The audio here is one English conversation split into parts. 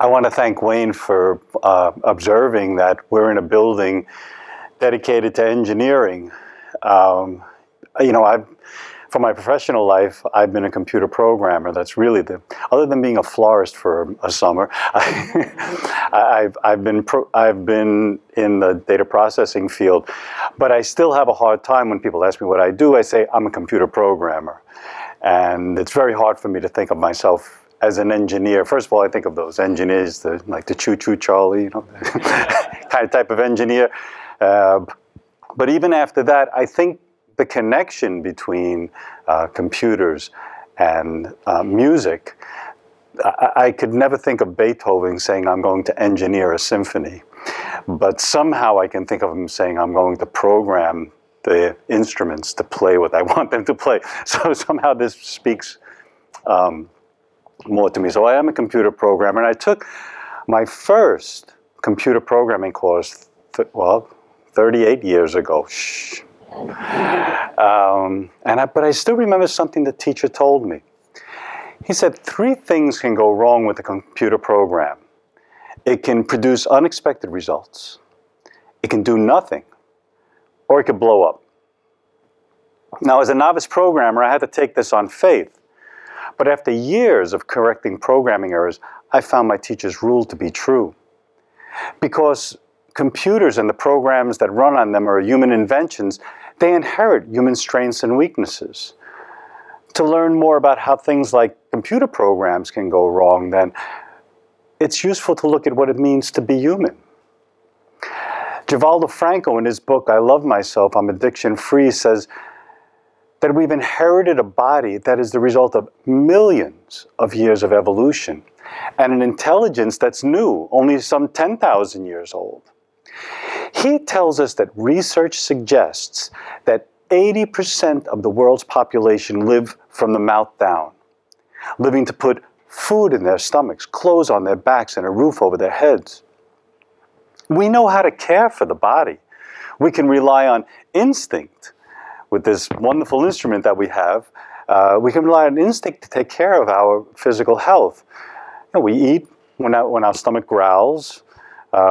I want to thank Wayne for observing that we're in a building dedicated to engineering. You know, for my professional life, I've been a computer programmer. That's really other than being a florist for a summer, I've been in the data processing field. But I still have a hard time when people ask me what I do. I say I'm a computer programmer. And it's very hard for me to think of myself as an engineer. First of all, I think of those engineers, like the Choo Choo Charlie, you know, kind of type of engineer. But even after that, I think the connection between computers and music, I could never think of Beethoven saying, I'm going to engineer a symphony. But somehow I can think of him saying, I'm going to program the instruments to play what I want them to play. So somehow this speaks more to me. So I am a computer programmer, and I took my first computer programming course, 38 years ago. Shh. But I still remember something the teacher told me. He said 3 things can go wrong with a computer program. It can produce unexpected results, it can do nothing, or it could blow up. Now, as a novice programmer, I had to take this on faith. But after years of correcting programming errors, I found my teacher's rule to be true. Because computers and the programs that run on them are human inventions, they inherit human strengths and weaknesses. To learn more about how things like computer programs can go wrong, then it's useful to look at what it means to be human. Givaldo Franco, in his book, I Love Myself, I'm Addiction Free, says that we've inherited a body that is the result of millions of years of evolution and an intelligence that's new, only some 10,000 years old. He tells us that research suggests that 80% of the world's population live from the mouth down, living to put food in their stomachs, clothes on their backs, and a roof over their heads. We know how to care for the body. We can rely on instinct. With this wonderful instrument that we have, we can rely on instinct to take care of our physical health. You know, we eat when our stomach growls.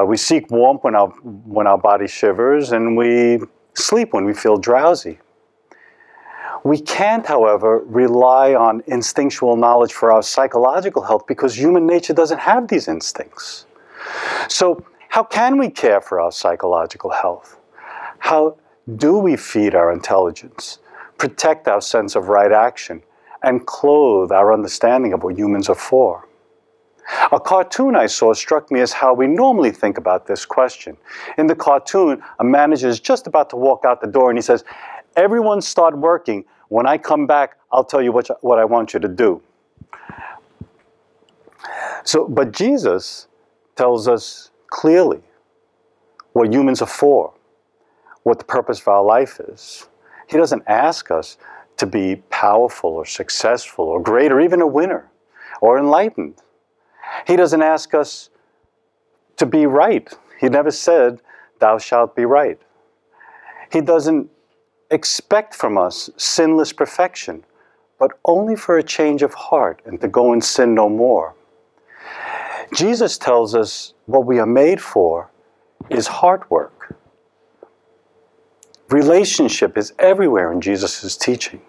We seek warmth when our body shivers, and we sleep when we feel drowsy. We can't, however, rely on instinctual knowledge for our psychological health because human nature doesn't have these instincts. So how can we care for our psychological health? How do we feed our intelligence, protect our sense of right action, and clothe our understanding of what humans are for? A cartoon I saw struck me as how we normally think about this question. In the cartoon, a manager is just about to walk out the door and he says, everyone start working. When I come back, I'll tell you what I want you to do. But Jesus tells us clearly what humans are for, what the purpose of our life is. He doesn't ask us to be powerful or successful or great or even a winner or enlightened. He doesn't ask us to be right. He never said, thou shalt be right. He doesn't expect from us sinless perfection, but only for a change of heart and to go and sin no more. Jesus tells us what we are made for is heart work. Relationship is everywhere in Jesus' teaching.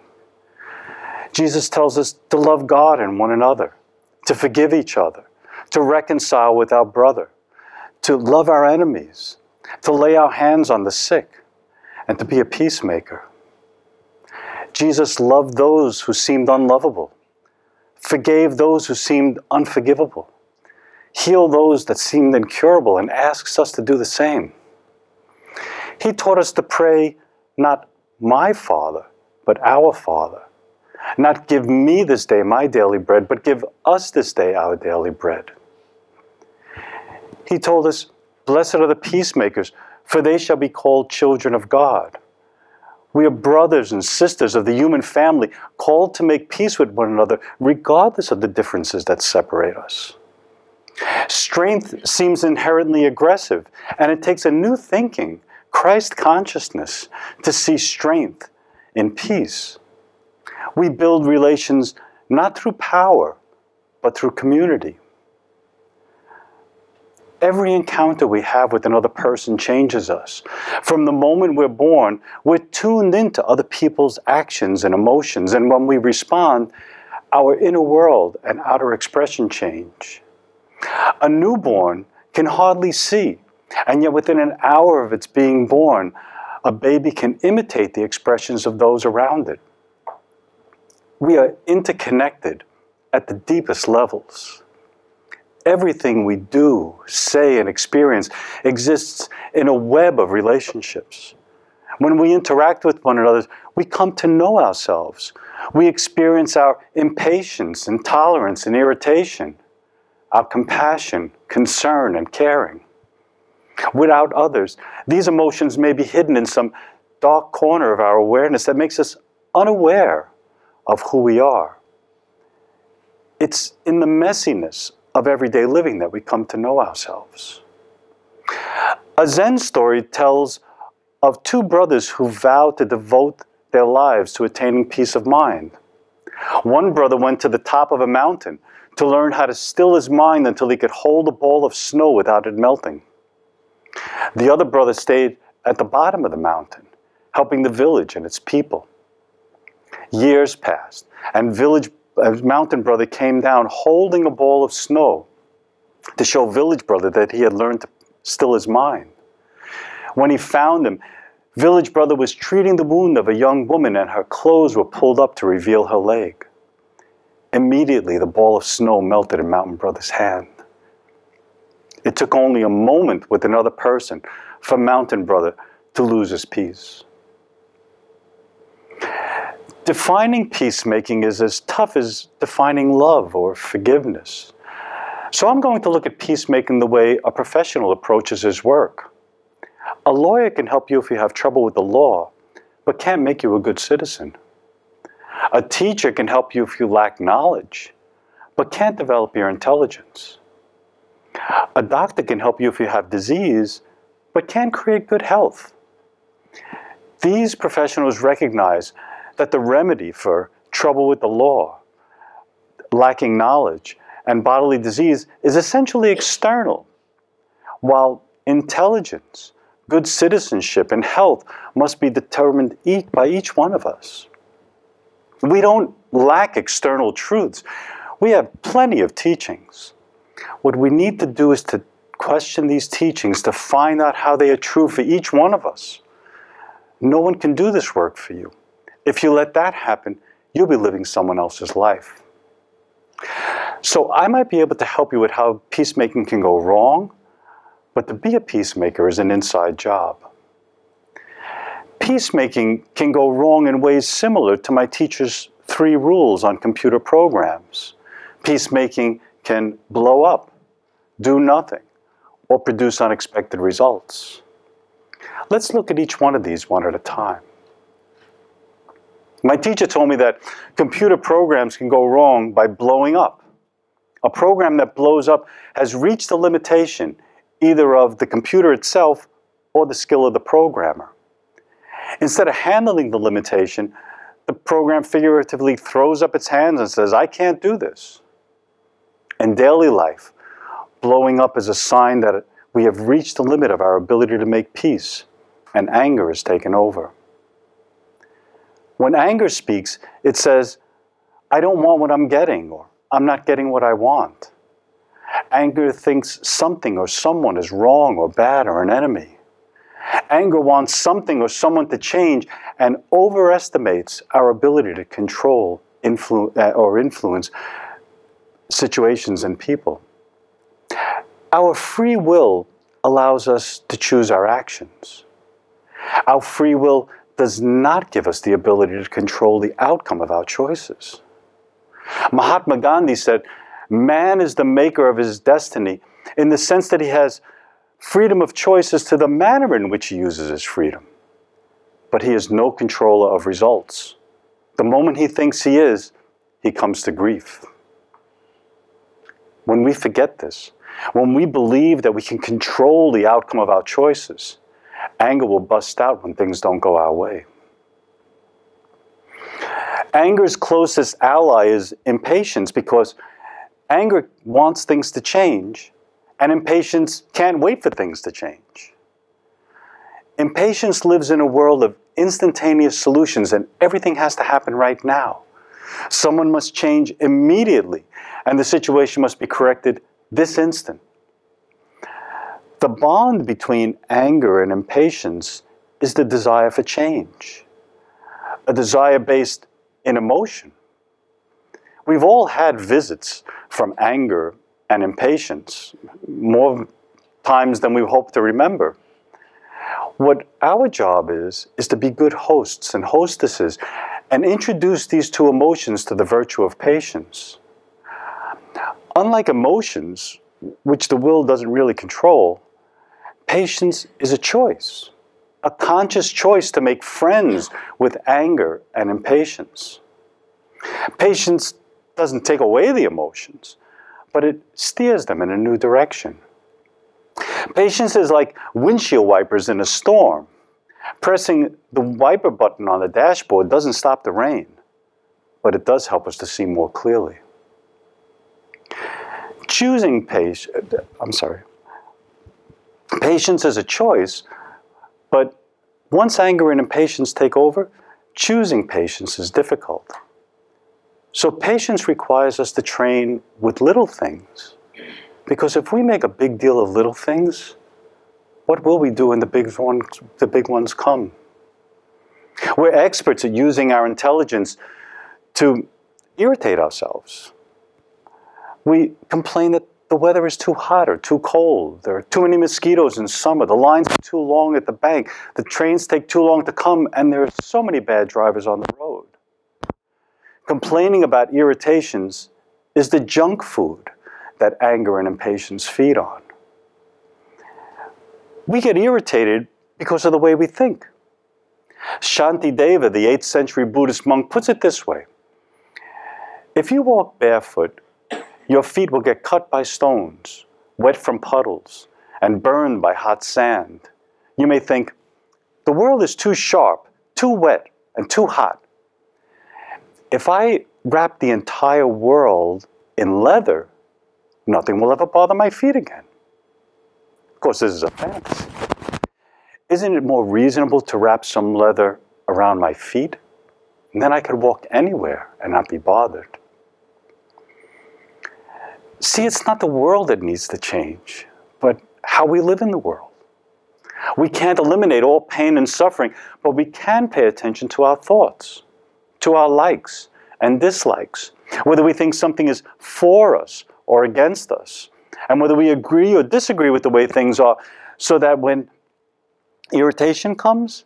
Jesus tells us to love God and one another, to forgive each other, to reconcile with our brother, to love our enemies, to lay our hands on the sick, and to be a peacemaker. Jesus loved those who seemed unlovable, forgave those who seemed unforgivable, healed those that seemed incurable, and asks us to do the same. He taught us to pray, not my Father, but our Father. Not give me this day my daily bread, but give us this day our daily bread. He told us, blessed are the peacemakers, for they shall be called children of God. We are brothers and sisters of the human family, called to make peace with one another, regardless of the differences that separate us. Strength seems inherently aggressive, and it takes a new thinking, Christ consciousness, to see strength in peace. We build relations not through power, but through community. Every encounter we have with another person changes us. From the moment we're born, we're tuned into other people's actions and emotions, and when we respond, our inner world and outer expression change. A newborn can hardly see, and yet within an hour of its being born, a baby can imitate the expressions of those around it. We are interconnected at the deepest levels. Everything we do, say, and experience exists in a web of relationships. When we interact with one another, we come to know ourselves. We experience our impatience, intolerance, and irritation, our compassion, concern, and caring. Without others, these emotions may be hidden in some dark corner of our awareness that makes us unaware of who we are. It's in the messiness of everyday living that we come to know ourselves. A Zen story tells of two brothers who vowed to devote their lives to attaining peace of mind. One brother went to the top of a mountain to learn how to still his mind until he could hold a ball of snow without it melting. The other brother stayed at the bottom of the mountain, helping the village and its people. Years passed, and mountain brother came down holding a ball of snow to show village brother that he had learned to still his mind. When he found him, village brother was treating the wound of a young woman, and her clothes were pulled up to reveal her leg. Immediately, the ball of snow melted in mountain brother's hand. It took only a moment with another person for mountain brother to lose his peace. Defining peacemaking is as tough as defining love or forgiveness. So I'm going to look at peacemaking the way a professional approaches his work. A lawyer can help you if you have trouble with the law, but can't make you a good citizen. A teacher can help you if you lack knowledge, but can't develop your intelligence. A doctor can help you if you have disease, but can't create good health. These professionals recognize that the remedy for trouble with the law, lacking knowledge, and bodily disease is essentially external, while intelligence, good citizenship, and health must be determined by each one of us. We don't lack external truths. We have plenty of teachings. What we need to do is to question these teachings to find out how they are true for each one of us. No one can do this work for you. If you let that happen, you'll be living someone else's life. So I might be able to help you with how peacemaking can go wrong, but to be a peacemaker is an inside job. Peacemaking can go wrong in ways similar to my teacher's 3 rules on computer programs. Peacemaking can blow up, do nothing, or produce unexpected results. Let's look at each one of these one at a time. My teacher told me that computer programs can go wrong by blowing up. A program that blows up has reached a limitation either of the computer itself or the skill of the programmer. Instead of handling the limitation, the program figuratively throws up its hands and says, "I can't do this." In daily life, blowing up is a sign that we have reached the limit of our ability to make peace, and anger is taken over. When anger speaks, it says, "I don't want what I'm getting," or "I'm not getting what I want." Anger thinks something or someone is wrong or bad or an enemy. Anger wants something or someone to change and overestimates our ability to control or influence situations and people. Our free will allows us to choose our actions. Our free will does not give us the ability to control the outcome of our choices. Mahatma Gandhi said, "Man is the maker of his destiny in the sense that he has freedom of choice as to the manner in which he uses his freedom. But he is no controller of results. The moment he thinks he is, he comes to grief." When we forget this, when we believe that we can control the outcome of our choices, anger will bust out when things don't go our way. Anger's closest ally is impatience, because anger wants things to change And impatience can't wait for things to change. Impatience lives in a world of instantaneous solutions, and everything has to happen right now. Someone must change immediately, and the situation must be corrected this instant. The bond between anger and impatience is the desire for change, a desire based in emotion. We've all had visits from anger and impatience, more times than we hope to remember. What our job is to be good hosts and hostesses and introduce these two emotions to the virtue of patience. Unlike emotions, which the will doesn't really control, patience is a choice, a conscious choice to make friends with anger and impatience. Patience doesn't take away the emotions, but it steers them in a new direction. Patience is like windshield wipers in a storm. Pressing the wiper button on the dashboard doesn't stop the rain, but it does help us to see more clearly. Patience is a choice, but once anger and impatience take over, choosing patience is difficult. So patience requires us to train with little things, because if we make a big deal of little things, what will we do when the big ones come? We're experts at using our intelligence to irritate ourselves. We complain that the weather is too hot or too cold. There are too many mosquitoes in summer. The lines are too long at the bank. The trains take too long to come, and there are so many bad drivers on the road. Complaining about irritations is the junk food that anger and impatience feed on. We get irritated because of the way we think. Shantideva, the 8th century Buddhist monk, puts it this way: if you walk barefoot, your feet will get cut by stones, wet from puddles, and burned by hot sand. You may think, the world is too sharp, too wet, and too hot. If I wrap the entire world in leather, nothing will ever bother my feet again. Of course, this is a fantasy. Isn't it more reasonable to wrap some leather around my feet? And then I could walk anywhere and not be bothered. See, it's not the world that needs to change, but how we live in the world. We can't eliminate all pain and suffering, but we can pay attention to our thoughts, to our likes and dislikes, whether we think something is for us or against us, and whether we agree or disagree with the way things are, so that when irritation comes,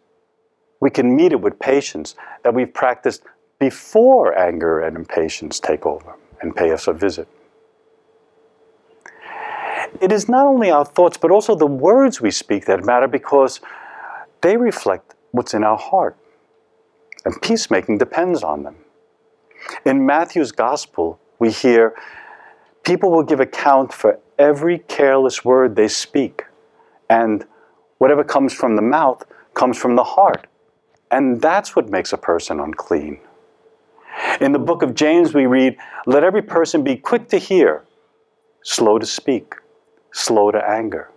we can meet it with patience that we've practiced before anger and impatience take over and pay us a visit. It is not only our thoughts, but also the words we speak that matter, because they reflect what's in our heart. And peacemaking depends on them. In Matthew's Gospel, we hear, people will give account for every careless word they speak. And whatever comes from the mouth comes from the heart. And that's what makes a person unclean. In the book of James, we read, let every person be quick to hear, slow to speak, slow to anger.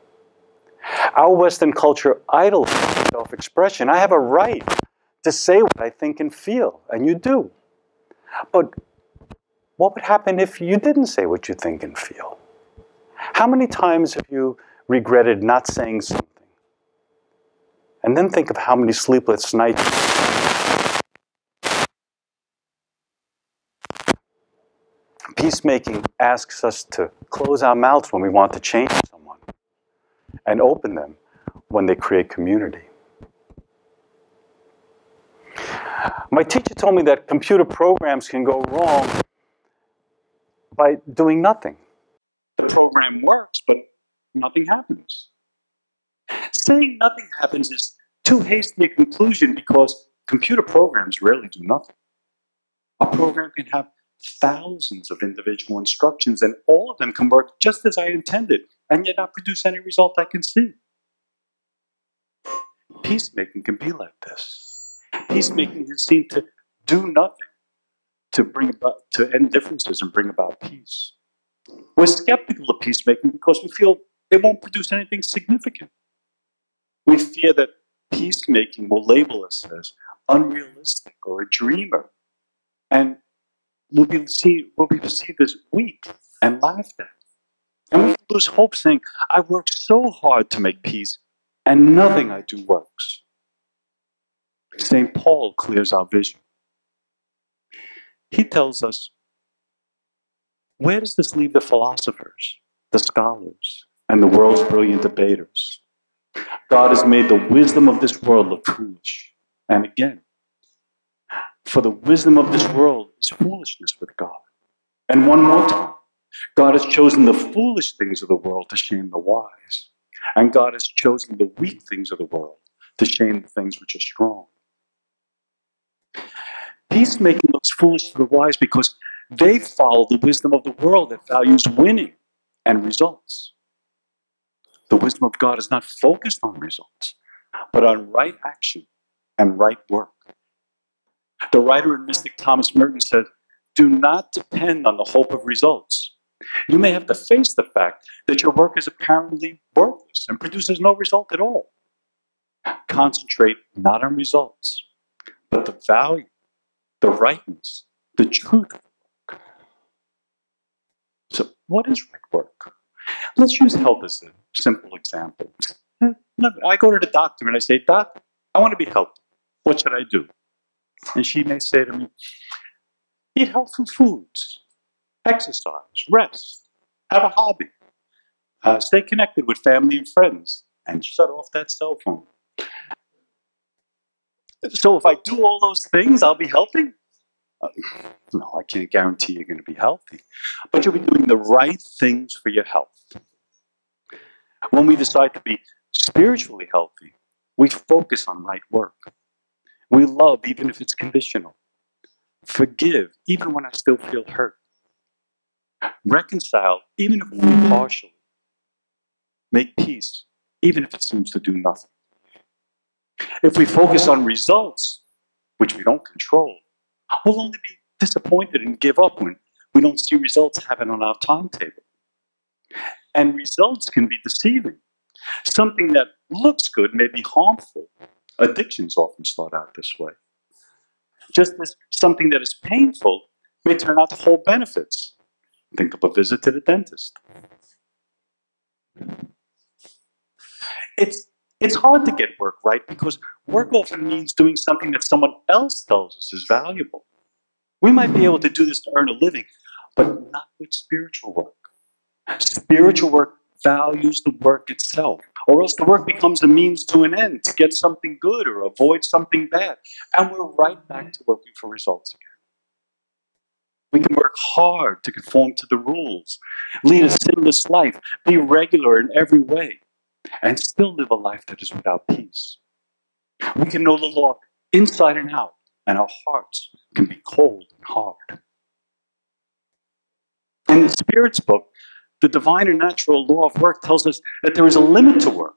Our Western culture idolizes self-expression. I have a right to say what I think and feel, and you do. But what would happen if you didn't say what you think and feel? How many times have you regretted not saying something? And then think of how many sleepless nights. Peacemaking asks us to close our mouths when we want to change someone, and open them when they create community. My teacher told me that computer programs can go wrong by doing nothing. The program works, but nothing happens. Saying nothing happens is too hasty a conclusion, because computer programs rarely do nothing. A program can have thousands of individual instructions, and all of them can work just as I intended, and yet not produce any result I can see. Peacemaking can be like this. Peacemaking is seen to do nothing, to end differences and bring about peace. We're skeptical of peacemaking because we feel it won't produce anything significant. We fear that peacemaking will label us as unrealistic or a dreamer, and we'll be perceived as weak and laughed at. And we lose hope saying, I work so hard to make peace, and nothing I do works. St. Paul clears our vision. He tells us, where does this leave the philosophers, the scholars, and the world's brilliant debaters? God has made the wisdom of this world look foolish. And again, for the wisdom of this world is foolishness with God. And one more time, God has chosen the foolish things of the world to shame the wise. And God has chosen the weak things of the world to shame the things which are strong. Peacemaking looks foolish to the wise because they follow the wisdom of the world that values winning and results. The wisdom of God is not focused on results, but on right action and right work. The writer and mystic Thomas Merton said, do not depend on the hope of results. You may have to face the fact that your work is apparently worthless and produces no result at all. Concentrate not on results, but the value, the rightness, the truth of the work. So what is right work? Let's use health as a simple example. I go to the doctor and I say, Doc, I want to be healthy. What should I do? And she may say to me, eat healthful foods, exercise, rest, have a hobby, stay connected with family and friends, and shut off that cell phone. So if I do all those things, I'll be healthy? No, I can't guarantee you're going to be healthy. But you'll be doing the right things for your health. When we decide to be spiritually healthy, we focus on right work. We love even if it's conditional. Forgive even when I still feel hurt. Reconcile even if only partially. Make peace even if it seems to do nothing. If we focus on results, which we don't control, we'll only be disappointed and give up when we don't see results happen on our timetable. And results can be deceiving. Something that looks good may be harmful. Addictions often start out this way. Just as something that is painful may turn out to hold benefits. Think of a visit to the dentist. It's hard to get work right because work often means doing something that someone else tells us is valuable. We might be able to do this to earn a living, but not with spiritual work. Spiritual work values the work itself, or else the work becomes a means to an end to get something good or avoid something bad. And we're right back to working for results again. We can work hard to conform to the rules, lead a sinless life, be regular in every way, and still live a life that is without peace. We can know the law inside and out, and our hearts can be cold and hard. In the Spirit's book, the divine and natural law of work tells us that there is a limit to work,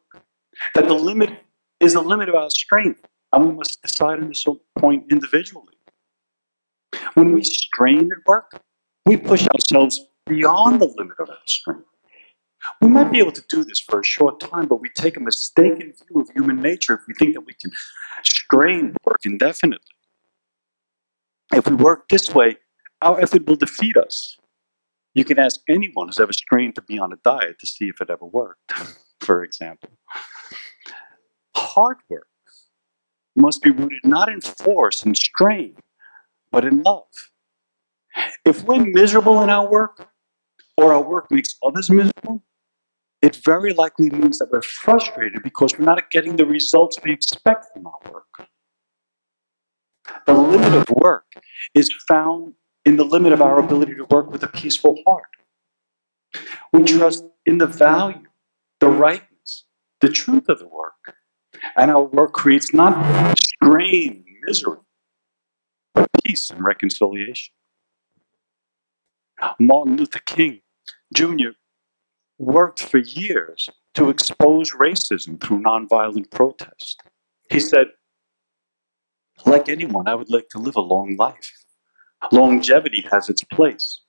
that the limit is the limit of our strength, and we must decide on this point individually. When we strain at work, we push ourselves beyond the limit of our strength. We might be able to do this for a short time, but we take a mistaken view of human nature if we think that we can strain work indefinitely. If we work this way, our effort will defeat us. You can ask anyone who's ever strained to be on a diet to see if it ever worked, for example. Hard work must be rooted not in force and strain, but in love. If we're miserable in our work, or our work makes others miserable, it very likely means that we're frustrated because we're not getting the results we expect from our work. The limit of work is found in the limit of our ability to work with a peaceful heart. We trust in the value, the rightness, the truth of the work, and our work creates not strain and misery, but peace and reconciliation. Martin Luther King Jr. worked for years to expose racism through nonviolent protest. He said, like anyone, I would like to live a long life. Longevity has its place.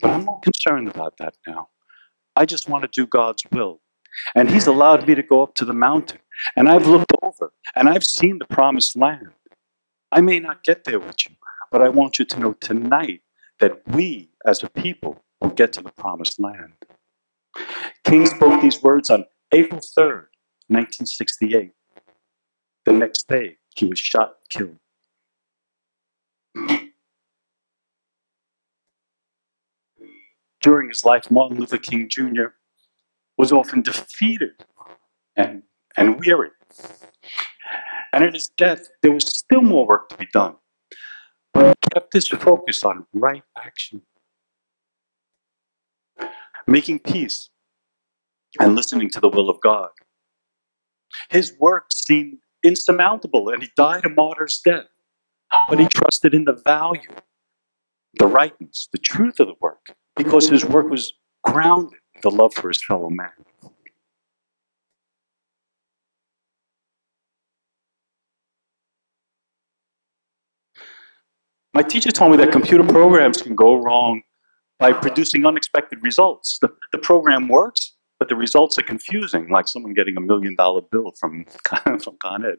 But I'm not concerned about that now. I just want to do God's will. And He's allowed me to go up to the mountain. And I've looked over, and I've seen the promised land. I may not get there with you, but I want you to know tonight that we, as a people, will get to the promised land. King spoke these words on April 3rd, 1968. The next day, he was shot and killed. During his life, Martin Luther King Jr. was often defeated and weary. And at his death, there was still more work to be done. But he kept his focus on right action, making peace, and listening to the will of God. His work seemed insurmountable, and he died a martyr's death. But he trusted in the value, the rightness, the truth of the work, because his work was grounded in the love for his fellow man. My teacher told me that computer programs can go wrong by producing unexpected results. The program works, but the results are confusing, like someone getting $1 million bill from Con Ed.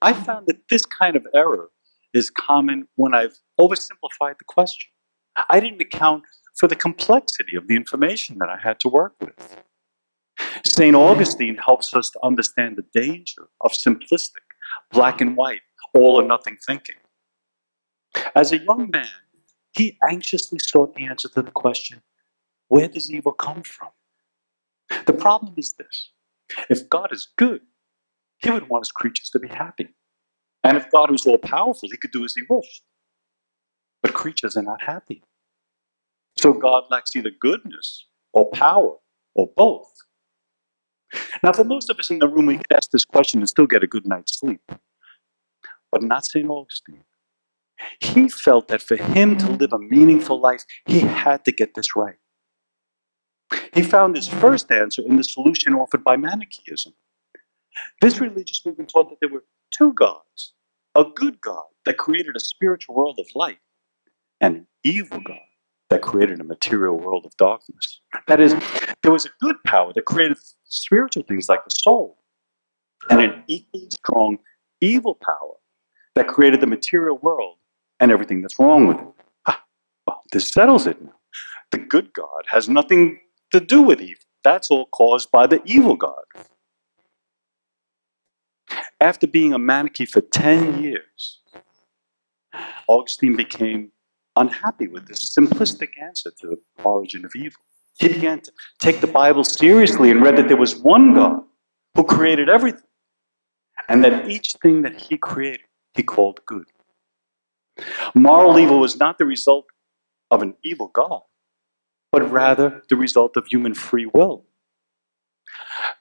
I found that this kind of error is common when I've oversimplified the question. I didn't account for the complexity of the information that I had to work with. St. Augustine helps us to understand the danger of simplistic, black and white, all or nothing thinking. As a young man, he anxiously sought the answer to the question, where does evil come from? The problem is this: if God is good, He would want His creatures to be happy. And if God was all-powerful, He could do as He wished. But creatures are not happy. So God lacks either goodness or power or both. Now, for most of us in the room, we could ask this question and still get a good night's sleep. But not St. Augustine. He felt that for him to live a meaningful life, he had to get this right. He found his first answer in the solution offered by Manichaeism. This religious movement taught that there were two gods: a good God that created a spiritual world of light, and an evil God that created a material world of darkness. That is, there was a good power that created spiritual things like the soul, and an equally strong evil power that created the material world and everything that's wrong with it. Well, this settles it now. The good God has nothing to do with evil. That's all caused by the evil God. After being a Manichae for 10 years, Augustine became unhappy with this simplistic answer to the origin of evil. He began to take the Bible seriously and read that there was one God who created everything, and that each thing that He created, He called good. Moral evil was not the result of an evil God, but rather the result of human free will.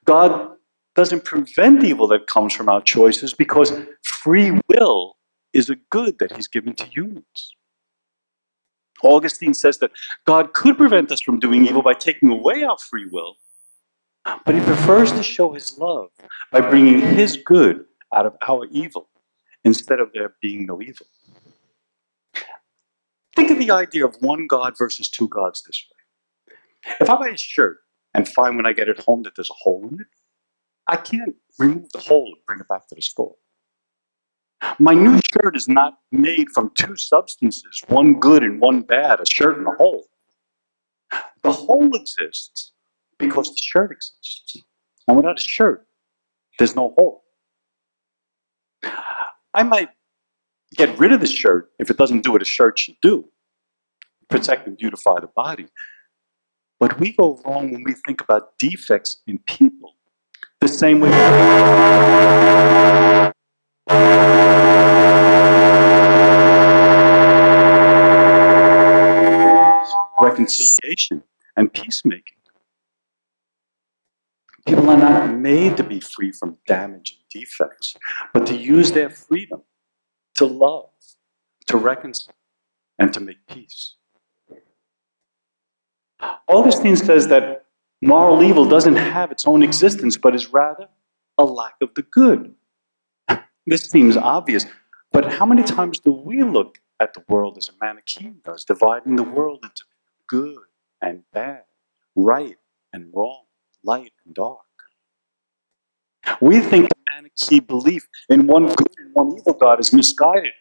God doesn't prevent evil that comes from our choices because free will is a good that He's given to humans. Augustine says that God could prevent us from doing evil by taking away our free will, but He prefers to show His love by bringing His good out of our evil instead of there being no evil. Think of the idea of one God versus two gods this way. If I buy a shirt and find when I get it home that there's a hole in it, I can't remove the hole and bring it back to the store. My new shirt is not made from two substances, one good and one bad, a shirt and a hole. The hole exists because the shirt exists. And without a shirt, there's no hole. I might get rid of the shirt if it doesn't do what a shirt should do: protect and beautify the body. But we go wrong when we think about defects in people the same way reconciliation and peacemaking. People are not made to be free from damage and defects, but to use their freedom to love, to reconcile, and to make peace. Augustine says that moral evil doesn't have its own existence, but is rather a lack of the good. This seems obvious, but how many times do we look at the world as a Manichaean does, dividing the world into good and bad, right and wrong, light and dark. We think the Manichaean belief in one good and one evil God is misguided.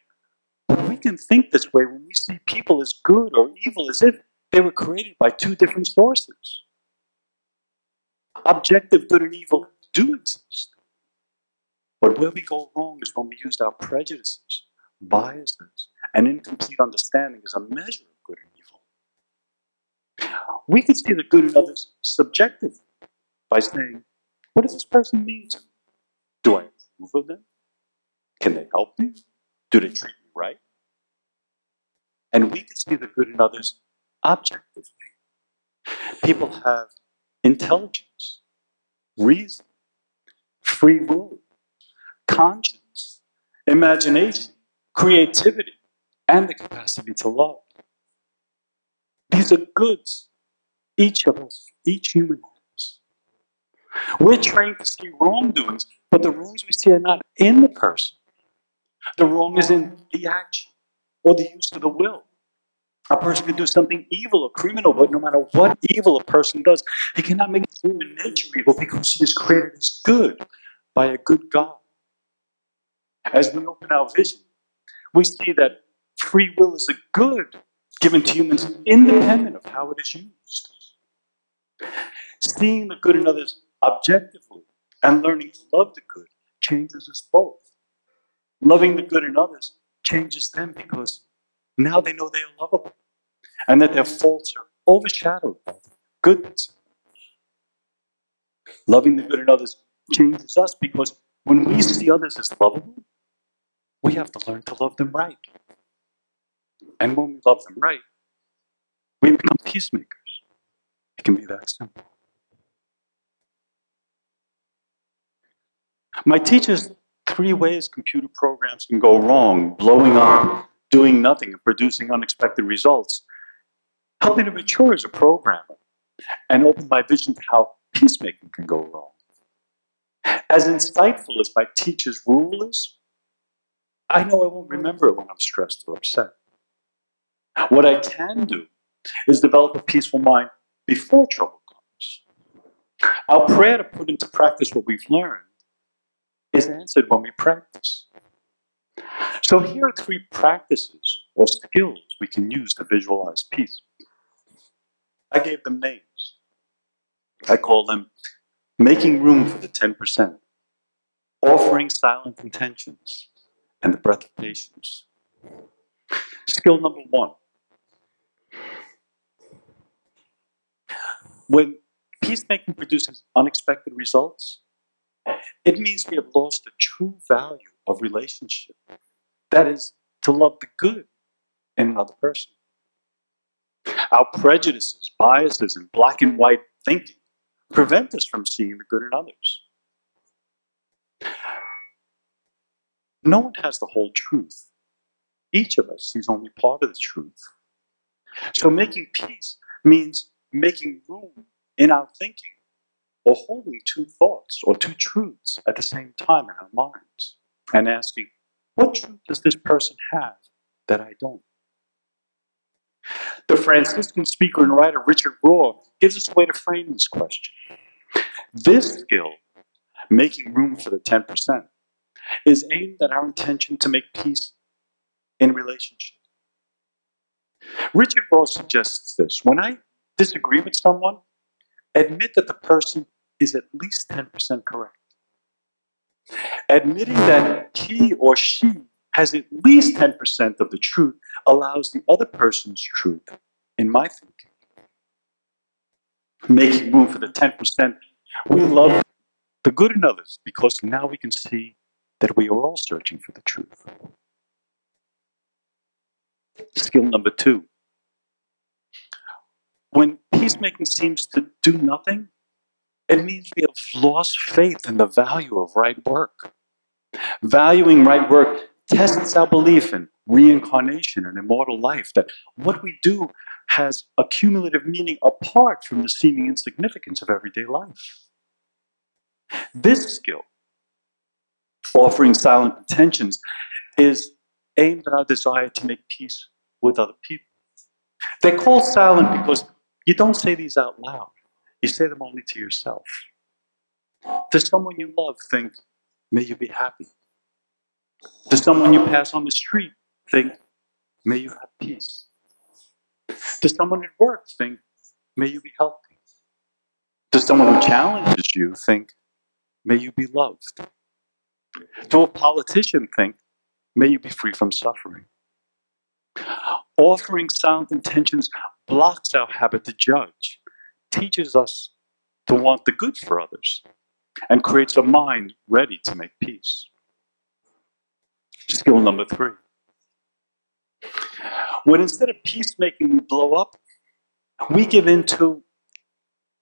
But we can think this way when we see people as good or evil as if they were created by two different sources. Objective good and evil do exist. But where we go wrong is when we use our prejudices, biases, and incomplete understanding as a measure of good and evil. We can see the good in others subjectively by saying, what does this person mean to me? Do I approve of them? Can they help me? Do they treat me right? And we can see the good in others objectively. People have intelligence, reason, free will, conscience, imagination, creativity, and the capacity to love. These are goods each of us, each human has. We're trained to see wrongdoings, but the wrongs we see are not in the person. The wrong is in the action or the use of the will. A person can do something evil or criminal, but no matter what evil a person does, he cannot make human nature evil because he is created as good by a good God. As we open our vision, we see that free will is a good given to humans independent of how it is used. Seeing the good in others objectively and learning to love the good changes us both. Loving the good in others changes them because now they know they are lovable and that their faults are overshadowed by the goodness. Loving the good in others changes us because when we see others as lovable, we have to learn to love them right. And when we love them right, we become peacemakers. It can be that simple. My teacher's 3 ways computer programs can go wrong: blowing up, doing nothing, and producing unexpected results, helped me to mature as a programmer and open my vision to how peacemaking can go wrong. As insightful as my teacher's rule is, I know I won't remember it when I'm stressed or upset. What I can do is develop a peaceful mind before trouble comes. Our prayer to put into practice what we've learned is answered when we practice. So here are 3 practices or skills we can use to visualize peace. I gave them names. I call them making room for the 10%, offering silent intentions, and the breath of patience. Skill number 1. When peacemaking produces unexpected results, it means we have lost the true value of relationship. That is, to love the good in another person. Our prejudices, biases, and black and white thinking prevent us from seeing the good in others. No one has the whole truth. Each of us sees only part of the truth. So making peace means making room in our thinking, or holding 2 thoughts or 2 truths at the same time in our minds, and asking, what truth does this person have that I don't? The Franciscan speaker and writer Richard Rohr gives us a way to frame this question. This skill, making room for the 10%, is aimed at our intention to make peace in relationship. Richard Rohr suggests this: when I disagree with someone, admit that the person is at least 10% correct. Admitting that he or she has at least 10% of the truth allows the other person's truth in my thinking. Making room for the 10%, we love the good in others because now we can see that we are all searching for the truth. Skill number 2. When peacemaking seems to do nothing, it means we have lost faith in the value of right work. Valuing right work tests our belief in reincarnation and immortal life, that what we do has a cumulative meaning apart from the seeming insignificance of everyday life. This skill, offering silent intentions, is aimed at our desire to make peace with other people. They're called silent because you don't say these out loud. You say them only to yourself. To someone you love, think, may you be happy. To someone you pass on the street, think, may you have peace. To someone at work, think, may you be healthy. To someone who challenges you, think, may you be loved. To a politician, think, may you be free from suffering. Offering sound intentions blocks our habit to judge, teaches us to want the good for others, and creates a mind ready to make peace. Skill number 3. When instead of peacemaking we blow up, we give into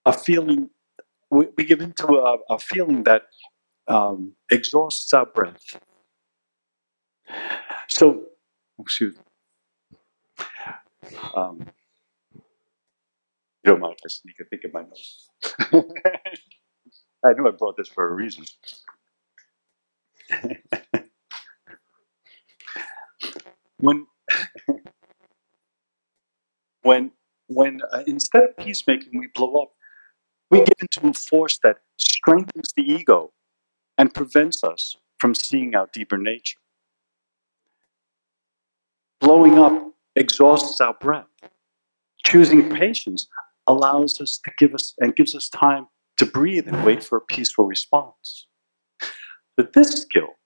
a feeling. We give into a feeling that exhausts our breath. So, excuse me. You don't mind if I sneak a think in my nose. I knew I brought this for a reason. when instead of peacemaking we blow up, we give into a force that strengthens the ego and prevents us from seeing our deeper nature. Blowing up exhausts our breath. Choosing patience allows us to gives us time to breathe and wait for a peaceful response. But this skill,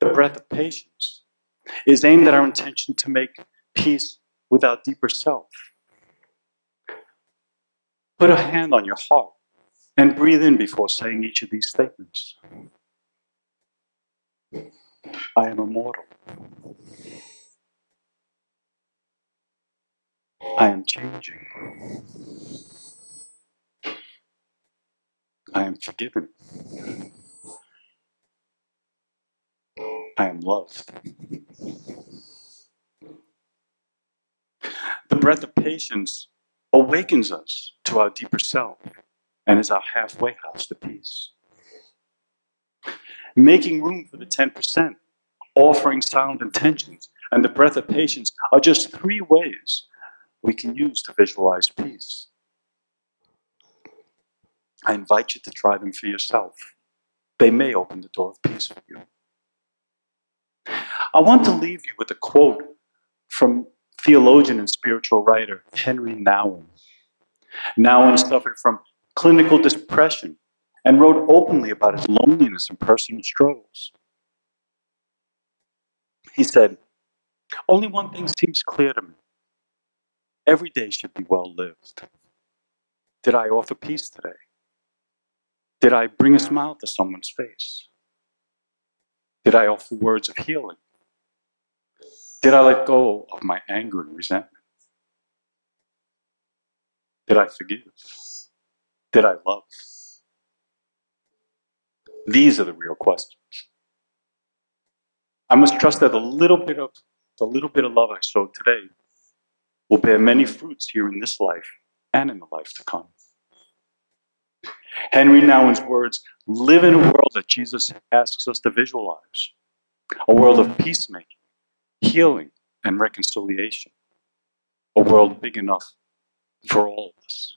the breath of patience, is aimed at our intention to make peace with our deeper self. Put a hand on your heart and breathe in before saying each of these statements. I am immortal. I am changing. I am forgiven. I am loved. The breath of patience awakens us to our deeper self and is our halfway house to peace. Making room for the 10%, offering sound intentions, and the breath of patience are just 3 ways we can use to visualize peace. I invite you to try them for yourself. They may open the door of peace for you. I want to leave you with a quote from theologian and spiritual writer Henry Nouwen. Nouwen suffered from clinical depression and wrote openly about his loneliness and personal struggles. He said, "Only one thing seems clear to me. Every day should be well lived. Did I offer peace today? Did I bring a smile to someone's face? Did I offer words of healing? Did I let go of my anger and resentment? Did I forgive? Did I love?" These are the real questions. I must trust that the little bit of love I sowed today will bear many fruits here in this life and in the life to come. Henry Nouwen's words live in a world that Jesus asks us to visualize, a world of peacemaking, healing, and reconciliation, a world big enough for all of us.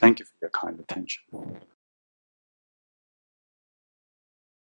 Thank you for your kind attention.